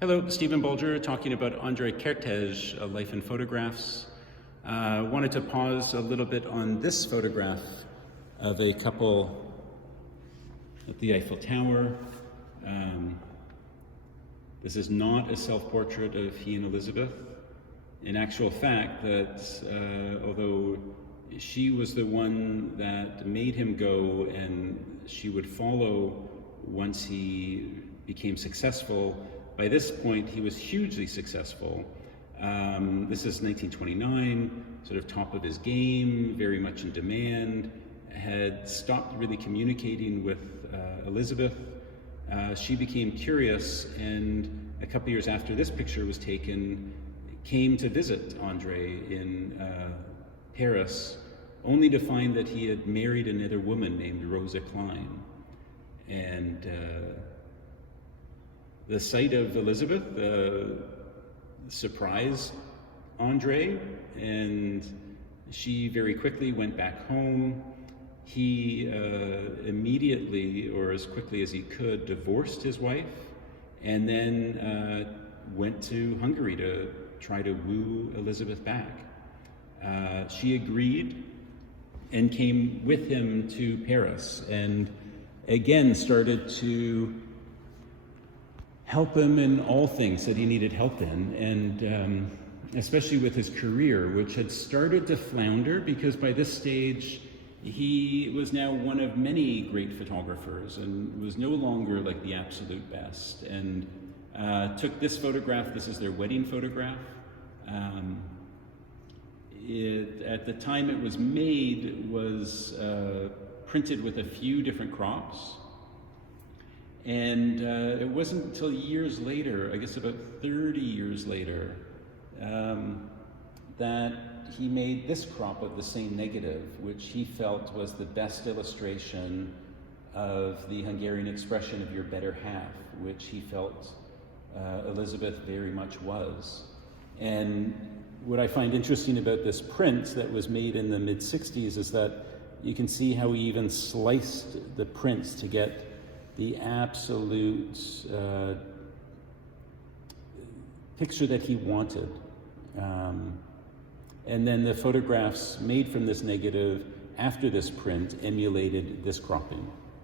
Hello, Stephen Bulger talking about André Kertész, Life in Photographs. Wanted to pause a little bit on this photograph of a couple at the Eiffel Tower. This is not a self-portrait of he and Elizabeth. In actual fact, although she was the one that made him go and she would follow once he became successful, by this point he was hugely successful. This is 1929, sort of top of his game, very much in demand, had stopped really communicating with Elizabeth. She became curious, and a couple years after this picture was taken, came to visit André in Paris, only to find that he had married another woman named Rosa Klein. And the sight of Elizabeth surprised André, and she very quickly went back home. He immediately, or as quickly as he could, divorced his wife, and then went to Hungary to try to woo Elizabeth back. She agreed and came with him to Paris, and again started to help him in all things that he needed help in, and especially with his career, which had started to flounder because by this stage he was now one of many great photographers and was no longer like the absolute best, and took this photograph. This is their wedding photograph. At the time it was made, was printed with a few different crops. And it wasn't until years later, I guess about 30 years later, that he made this crop of the same negative, which he felt was the best illustration of the Hungarian expression of your better half, which he felt Elizabeth very much was. And what I find interesting about this print that was made in the mid-60s is that you can see how he even sliced the prints to get the absolute picture that he wanted. And then the photographs made from this negative after this print emulated this cropping.